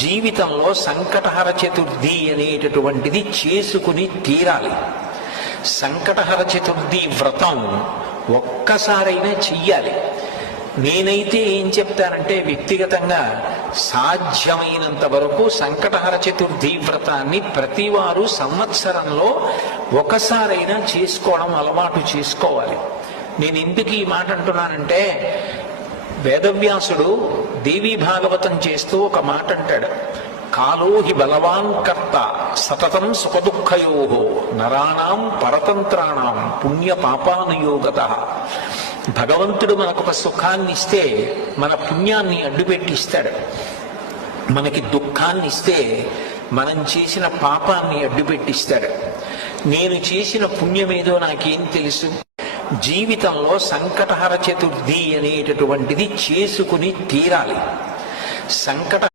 జీవితంలో సంకటహర చతుర్థి అనేటటువంటిది చేసుకుని తీరాలి. సంకటహర చతుర్థి వ్రతం ఒక్కసారైనా చెయ్యాలి. నేనైతే ఏం చెప్తానంటే వ్యక్తిగతంగా సాధ్యమైనంత వరకు సంకటహర చతుర్థి వ్రతాన్ని ప్రతివారు సంవత్సరంలో ఒకసారైనా చేసుకోవడం అలవాటు చేసుకోవాలి. నేను ఎందుకు ఈ మాట అంటున్నానంటే, వేదవ్యాసుడు దేవీ భాగవతం చేస్తూ ఒక మాట అంటాడు, కాలో హి బలవాన్ కర్త సతతం సుఖదుఃఖయో నరాణం పరతంత్రాణం పుణ్య పాపానుయోగత. భగవంతుడు మనకొక సుఖాన్ని ఇస్తే మన పుణ్యాన్ని అడ్డుపెట్టిస్తాడు, మనకి దుఃఖాన్ని ఇస్తే మనం చేసిన పాపాన్ని అడ్డుపెట్టిస్తాడు. నేను చేసిన పుణ్యమేదో నాకేం తెలుసు? జీవితంలో సంకటహర చతుర్థి అనేటటువంటిది చేసుకుని తీరాలి. సంకట